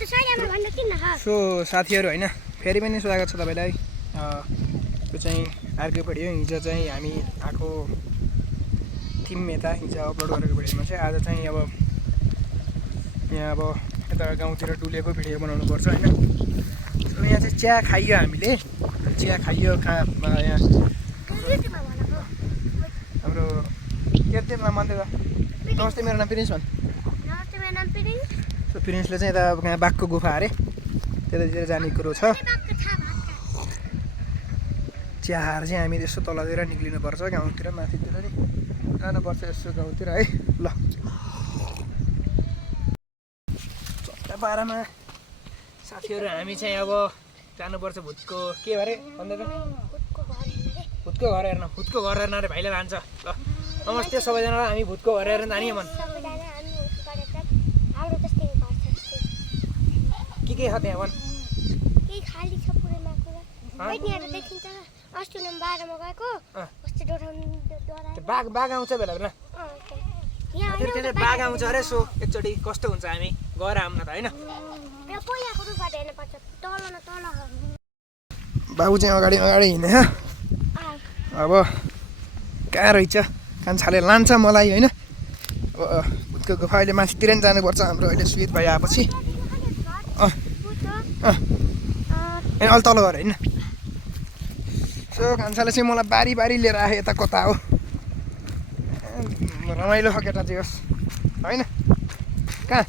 So साथीहरू होइन फेरि पनि स्वागत छ तपाईँलाई। यो चाहिँ अर्को भिडियो। हिजो चाहिँ हामी आएको थियौँ यता, हिजो अपलोड गरेको भिडियोमा चाहिँ आज चाहिँ अब यहाँ अब यता गाउँतिर डुलेको भिडियो बनाउनु पर्छ होइन। सो यहाँ चाहिँ चिया खाइयो, हामीले चिया खाइयो यहाँ हाम्रो केमा मान्दै त। नमस्ते, मेरो नाम प्रिन्स भन्। सो प्रिन्सले चाहिँ यता यहाँ बाघको गुफा अरे त्यतातिर जाने कुरो छ। चियाहार चाहिँ हामी यसो तलतिर निक्लिनुपर्छ, गाउँतिर माथितिर नि जानुपर्छ यसो गाउँतिर है। ल चट्टा पारामा साथीहरू हामी चाहिँ अब जानुपर्छ भुतको के भरे भन्दै त, भुतको घर हेर्न। भुतको घर हेर्न अरे भाइले लान्छ। ल नमस्ते सबैजनालाई, हामी भुतको घर हेर्न जाने मन। के छ त्यहाँ भन्? केही खाली छ पुरैमा कुरा। यहाँ देखिन्छ अस्ति नम्बर 12 मा गएको अस्ति बाघ आउँछ बेला बेला। यहाँ बाघ आउँछ अरे। सो एकचोटि कस्तो हुन्छ हामी गएर आउन त होइन। बाबु चाहिँ अगाडि हिँडे अब कहाँ रहेछ कान्छाले लान्छ मलाई होइन। अब भुतको गुफा अहिले माथितिर नि जानुपर्छ हाम्रो। अहिले सुहित भाइ आएपछि अलि तल गएर होइन। सो कान्छाले चाहिँ मलाई बारी लिएर आयो यता कता हो। रमाइलो छ केटा चाहिँ होस् होइन। कहाँ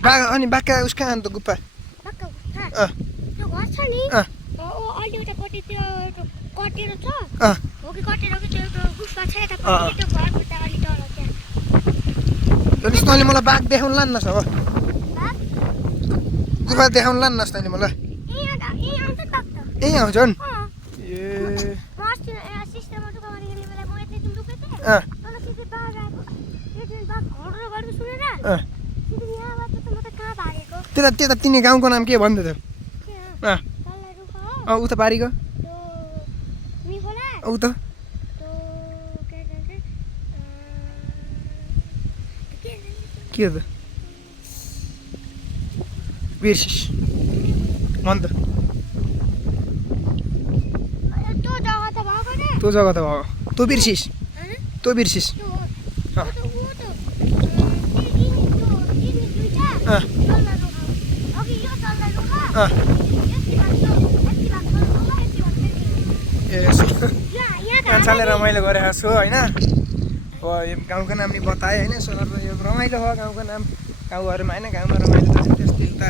बाघ अनि बाघका उस कहाँ अन्त गुफा तैँले मलाई बाघ देखाउनु लान्नस् अब, गुफा देखाउनु लान्नस् तैँले मलाई। यहीँ आउँछन् ए त्यता तिनी गाउँको नाम के भन्दै थियो? उता पारीको उता के हो त बिर्सिस अन्त त्यो जग्गा त भयो। तँ बिर्सिस कान्छाले रमाइलो गरेको छु होइन। अब यो गाउँको नाम नि बताएँ होइन। सो यो रमाइलो हो गाउँको नाम। गाउँघरमा होइन, गाउँमा रमाइलो त त्यस्तै त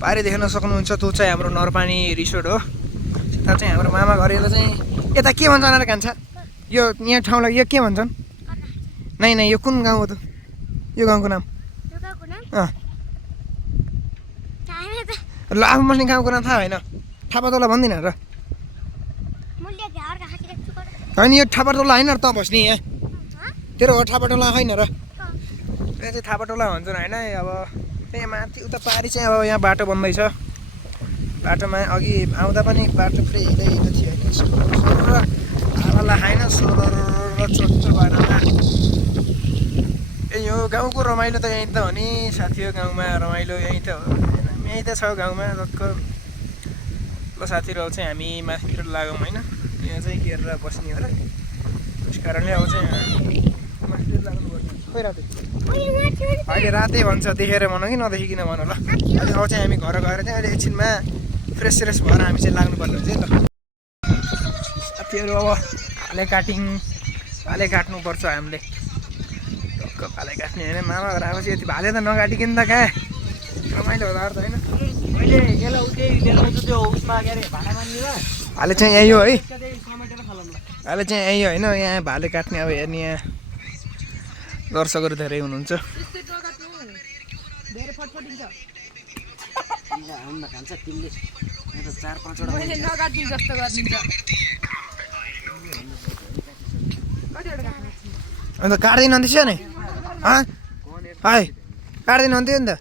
पारी देख्न सक्नुहुन्छ। त्यो चाहिँ हाम्रो नरपानी रिसोर्ट हो। यता चाहिँ हाम्रो मामा घर। यसलाई चाहिँ यता के भन्छन् अरे कान्छा? यो यहाँ ठाउँलाई यो के भन्छन्? नै यो कुन गाउँ हो त? यो गाउँको नाम ल आफू बस्ने गाउँको नाम थाहा होइन? थापातोला भन्दिन र? होइन यो थापाटोला होइन र त बस्ने यहाँ तेरो हो थापाटोला होइन र? यहाँ चाहिँ थापाटोला भन्छन् होइन। अब त्यहाँ माथि उता पारी चाहिँ अब यहाँ बाटो बन्दैछ। बाटोमा अघि आउँदा पनि बाटो पुरै हिँड्दै थियो होइन। सोह्र हावाला खाएन सोह्र चोच्चो भएर यही हो गाउँको रमाइलो त यहीँ त हो नि साथी हो। गाउँमा रमाइलो यहीँ त हो, यहीँ त छ गाउँमा जतिको। ल साथीहरू चाहिँ हामी माथितिर लागौँ होइन। यहाँ चाहिँ घेरेर बस्ने हो र, त्यस कारणले अब चाहिँ माथितिर लाग्नुपर्छ। खोइ राते अहिले रातै भन्छ, देखेर भनौँ कि नदेखिकन भनौँ ल। अहिले अब चाहिँ हामी घर गएर चाहिँ अहिले एकछिनमा फ्रेस भएर हामी चाहिँ लाग्नुपर्ने हुन्छ नि त साथीहरू। अब भाले काट्नुपर्छ हामीले। टक्क भाले काट्ने होइन। मामा घर आएपछि यति भाले त नकाटिकन त कहाँ रमाइलो होला त होइन। भाले चाहिँ यही हो है, भाले चाहिँ यही होइन। यहाँ भाले काट्ने अब हेर्ने यहाँ दर्शकहरू धेरै हुनुहुन्छ। अन्त काट्दैन अन्त नि है काट्दैन अन्त नि त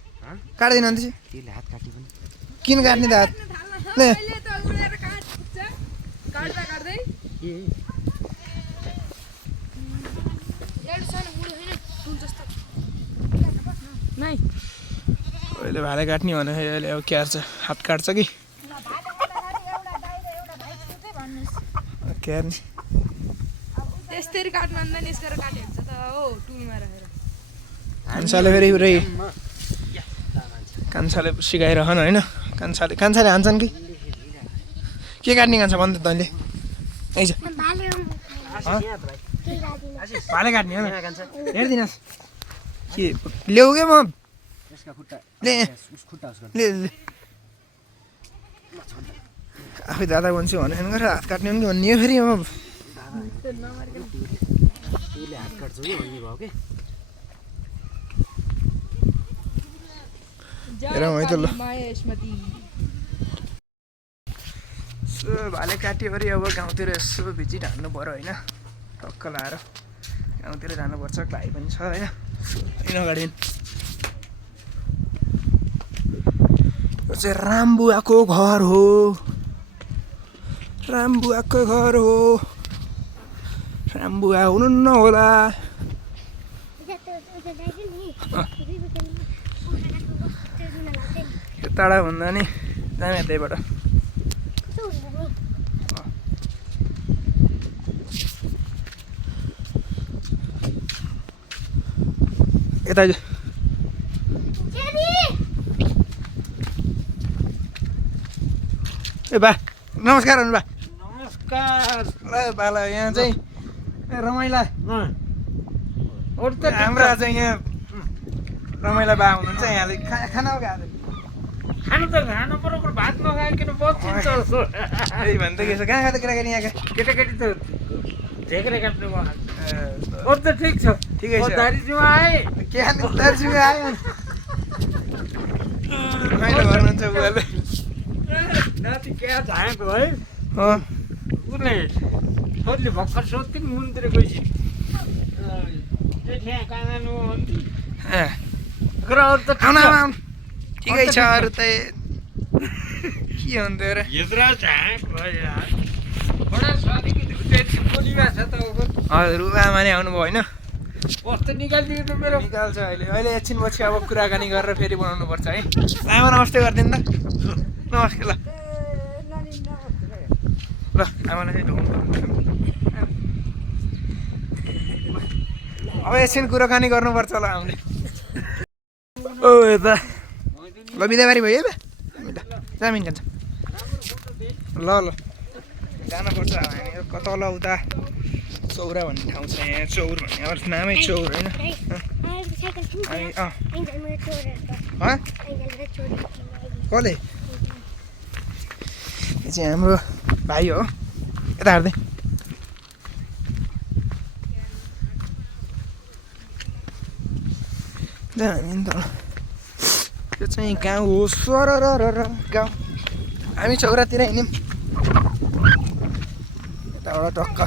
काट्दैन अन्त किन काट्ने त हात ले अहिले भाले काट्ने भने अहिले अब क्यार्छ हात काट्छ कि क्यार्ने त्यसरी काट्नु अन्त निस्केर काट्यो हुन्छ त हो टुलमा राखेर कान्छाले फेरि पुरै कान्छाले सिकाइरहन होइन कान्छाले हान्छन् कि के काट्ने कान्छ भन् त तैँले ऐछ भाले काट्ने हो हेरिदिनुहोस् के ल्याऊ क्या म ले आफै दादा भन्छु भने गरेर हात काट्ने पनि भन्ने हो फेरि अब हेरौँ है त ल सो भाले काट्यो अरे अब गाउँतिर यसो भिजिट हान्नु पऱ्यो होइन टक्क लाएर गाउँतिर जानुपर्छ भाइ पनि छ होइन अगाडि यो चाहिँ रामबुवाको घर हो रामबुवाको घर हो रामबुवा हुनुहुन्न होला यो टाढा भन्दा नि जाने त्यहीबाट यता ए बा नमस्कार हुनु बा नमस्कार ल बाला यहाँ चाहिँ रमाइला हाम्रा चाहिँ यहाँ रमाइला बा हुनुहुन्छ यहाँले खाना खानु त खानु पर्यो भात नखाइकन बस्छ त्यही भन्दै के छ कहाँ खाँदा केटाकेटी यहाँका केटाकेटी त झेक्रे काट्नु भयो त ठिक छ ठिकै छ दार्जिलिङ आए के खाने दार्जिलिङ आयो रमाइलो गर्नुहुन्छ बुवाले नाति क्या झाएको है उसले सोध्ने भर्खर सोध्थ्यो नि मुनतिर गएपछि कहाँ जानु ठिकै छ अरू त के हुन्थ्यो र हजुर आमा नै आउनुभयो होइन कस्तो निकालिदियो त मेरो निकाल्छ अहिले अहिले एकछिन पछि अब कुराकानी गरेर फेरि बनाउनु पर्छ है आमा नमस्ते गरिदिनु त नमस्ते ल ल आमालाई अब एकछिन कुराकानी गर्नुपर्छ होला हामीले ओ यता ल बिदाबारी भयो है जामिन खान्छ ल ल जानुपर्छ हामी कता ल उता चौरा भन्ने ठाउँ छ यहाँ चौर भन्ने अब नामै चौर होइन कसले यो चाहिँ हाम्रो भाइ हो यता हार्दै हामी त त्यो चाहिँ गाउँ हो स्वर गाउँ हामी चौरातिर हिँड्यौँ यताबाट टक्क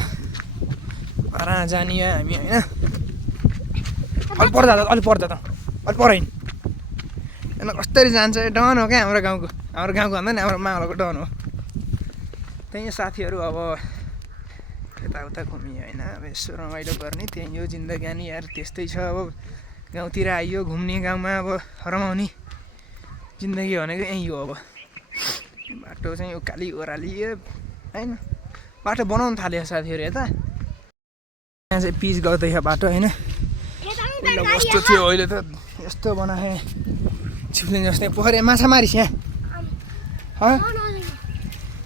पारा जाने हामी होइन अलिक पर्दा त अलिक पर हिँड होइन कसरी जान्छ डन हो क्या हाम्रो गाउँको भन्दा नि हाम्रो माहौलको डन हो त्यही साथीहरू अब यताउता घुमियो होइन अब यसो रमाइलो गर्ने त्यही हो जिन्दगानी यार त्यस्तै छ अब गाउँतिर आइयो घुम्ने गाउँमा अब रमाउने जिन्दगी भनेको यहीँ हो अब बाटो चाहिँ उकाली ओह्राली होइन बाटो बनाउनु थाल्यो साथीहरू यता यहाँ चाहिँ पिच गर्दैछ बाटो होइन पहिला कस्तो थियो अहिले त यस्तो बनाए छिप्लिङ जस्तै पोखरी माछा मारिस् यहाँ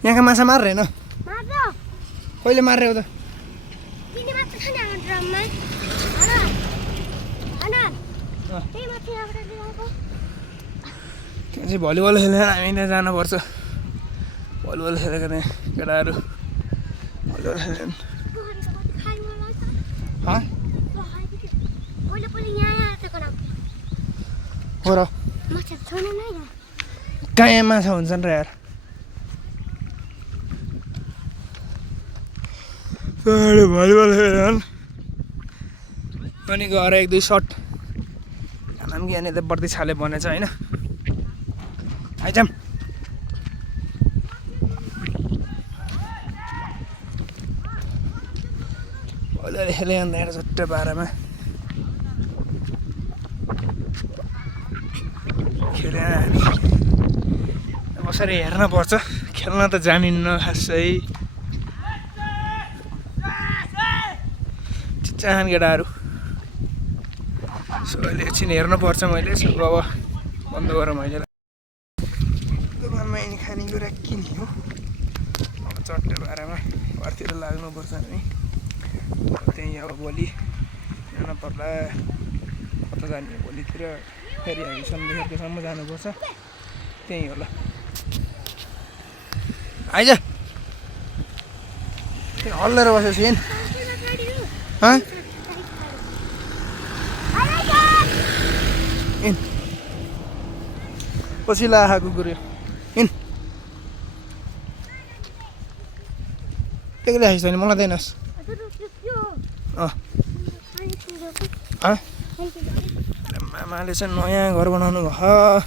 यहाँका माछा मार्रे होइन कहिले मार्रे हो त त्यहाँ चाहिँ भलिबल खेलेर हामी त्यहाँ जानुपर्छ भलिबल खेलेको त्यहाँ केटाहरू भलिबल खेलेर हो र कहाँ यहाँ माछा हुन्छन् र यार भलिबल खेलेर अनि गएर एक दुई सर्ट खाना पनि यहाँनिर त बढ्दै छाले बनेछ होइन आइजाम भलिबल खेले अन्त यहाँ झट्ट बाह्रमा खेलेर हामी कसरी हेर्न पर्छ, खेल्न त जानिन्न खासै। चिच्चान केटाहरू, सो अहिले एकछिन हेर्नुपर्छ मैले। सो अब बन्द गरेँ मैले। दोकानमा यिनी खानेकुरा किन्यो, चट्टे बारेमा घरतिर लाग्नुपर्छ हामी। त्यहीँ अब भोलि जान पर्ला, कता जाने भोलितिर, फेरि हामी सन्देशसम्म जानुपर्छ, त्यहीँ होला। आइज किन हल्लेर बसेको छु पछि ला कुकुर इन एक्लै आइस भने मलाई दिनुहोस्। मामाले चाहिँ नयाँ घर बनाउनु भयो।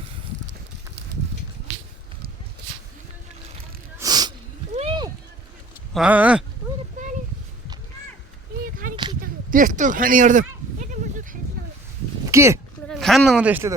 त्यस्तो खानेहरू त के खान्न म त यस्तो त।